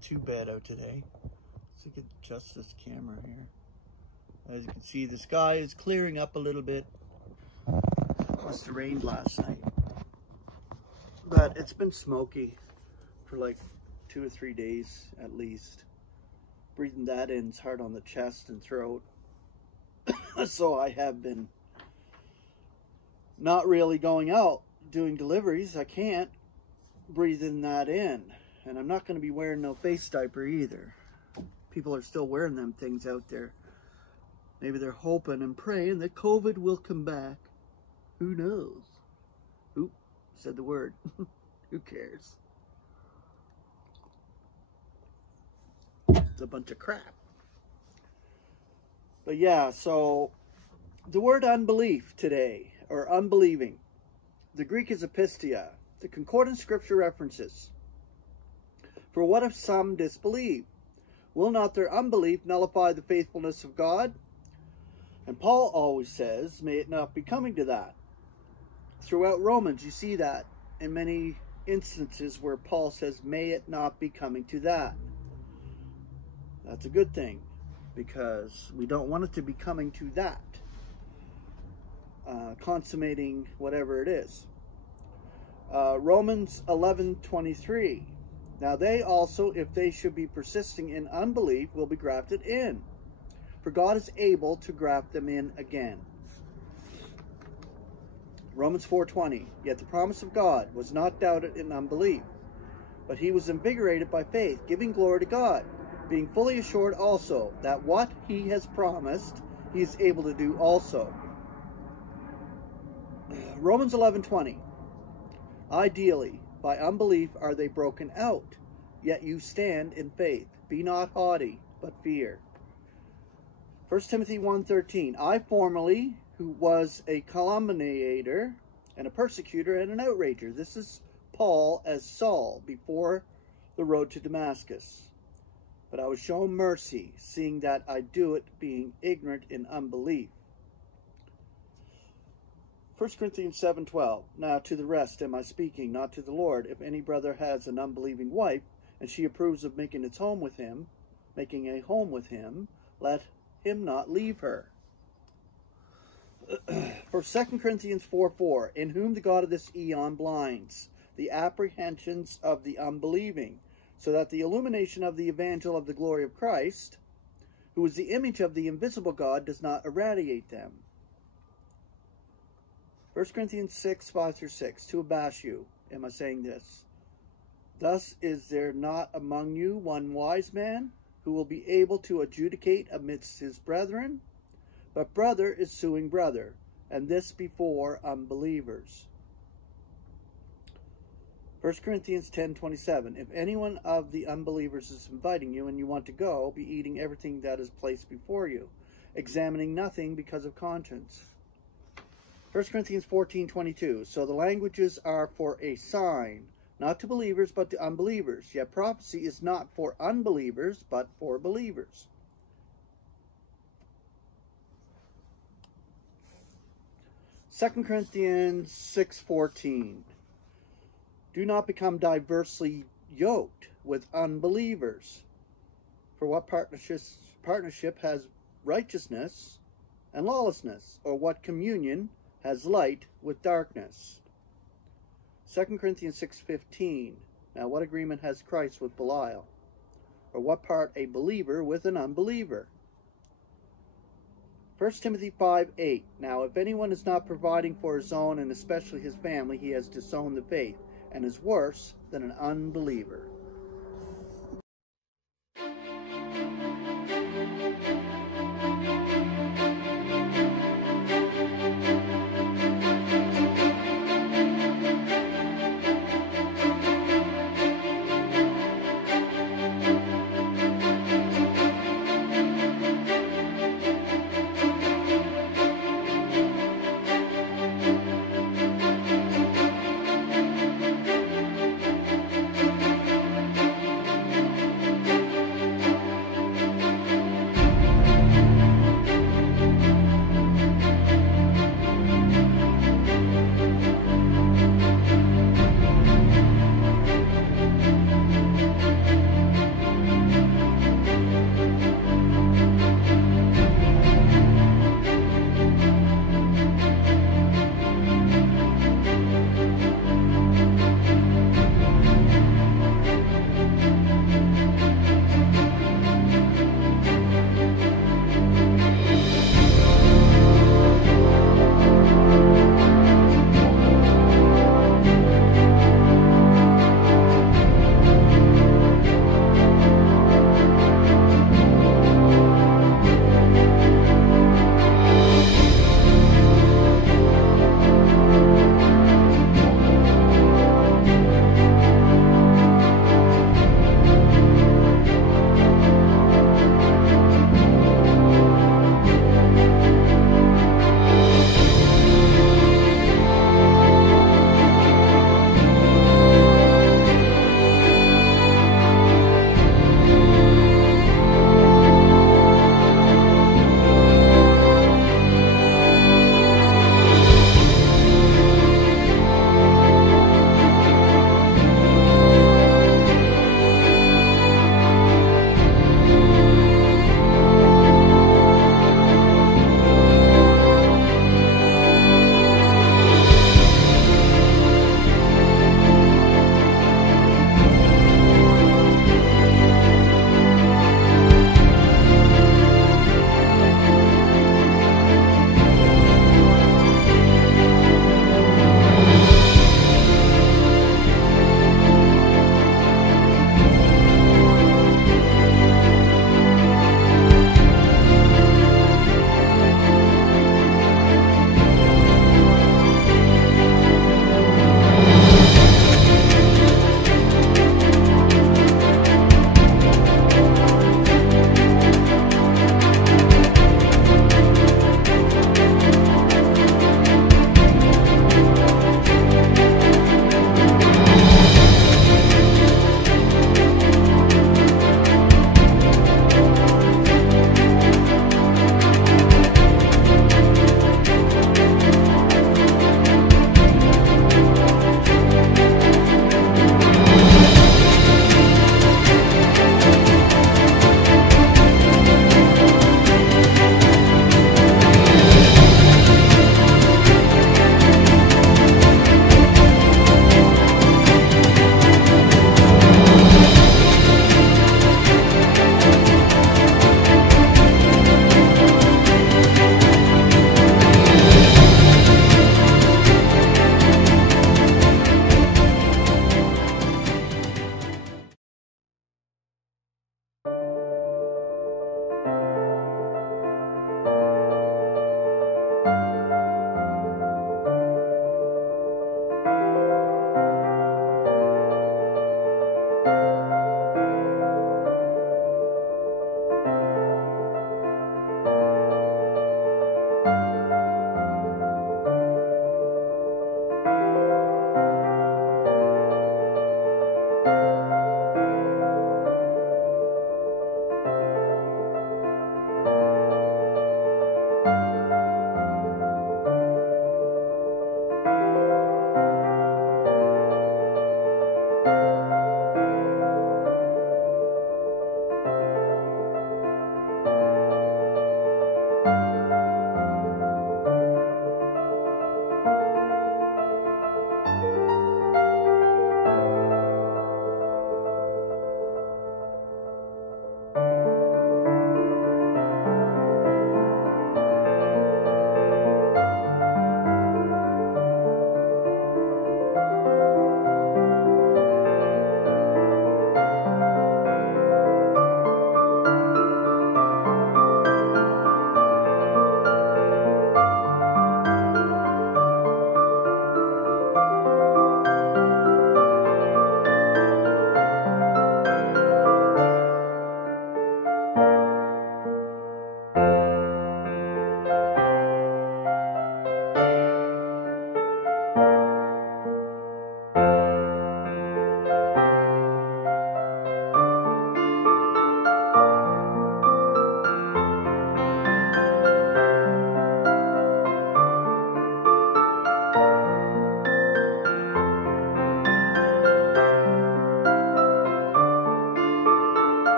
not too bad out today. Let's look at just this camera here. As you can see, the sky is clearing up a little bit. Must have rained last night. But it's been smoky for like 2 or 3 days at least. Breathing that in is hard on the chest and throat. So I have been not really going out doing deliveries. I can't breathe in that in. And I'm not going to be wearing no face diaper either. People are still wearing them things out there. Maybe they're hoping and praying that COVID will come back. Who knows? Oop, said the word. Who cares? It's a bunch of crap. But yeah, so the word unbelief today, or unbelieving. The Greek is apistia. The concordance scripture references. For what if some disbelieve? Will not their unbelief nullify the faithfulness of God? And Paul always says, may it not be coming to that. Throughout Romans, you see that in many instances where Paul says, may it not be coming to that. That's a good thing, because we don't want it to be coming to that. Consummating whatever it is. Romans 11:23. Now they also, if they should be persisting in unbelief, will be grafted in. For God is able to graft them in again. Romans 4:20. Yet the promise of God was not doubted in unbelief, but he was invigorated by faith, giving glory to God, being fully assured also that what he has promised, he is able to do also. Romans 11:20. Ideally, by unbelief are they broken out, yet you stand in faith. Be not haughty, but fear. 1 Timothy 1:13. I formerly, who was a calumniator and a persecutor and an outrager. This is Paul as Saul before the road to Damascus. But I was shown mercy, seeing that I do it, being ignorant in unbelief. 1 Corinthians 7:12. Now to the rest am I speaking, not to the Lord. If any brother has an unbelieving wife, and she approves of making a home with him, let him not leave her. For 2 Corinthians 4:4, in whom the God of this eon blinds the apprehensions of the unbelieving, so that the illumination of the evangel of the glory of Christ, who is the image of the invisible God, does not irradiate them. 1 Corinthians 6:5-6, to abash you, am I saying this? Thus is there not among you one wise man, who will be able to adjudicate amidst his brethren? But brother is suing brother, and this before unbelievers. 1 Corinthians 10:27, if anyone of the unbelievers is inviting you and you want to go, be eating everything that is placed before you, examining nothing because of conscience. 1 Corinthians 14:22, so the languages are for a sign, not to believers but to unbelievers. Yet prophecy is not for unbelievers but for believers. 2 Corinthians 6:14, do not become diversely yoked with unbelievers. For what partnership has righteousness and lawlessness? Or what communion has light with darkness? 2 Corinthians 6:15. Now what agreement has Christ with Belial? Or what part a believer with an unbeliever? 1 Timothy 5:8. Now if anyone is not providing for his own and especially his family, he has disowned the faith and is worse than an unbeliever.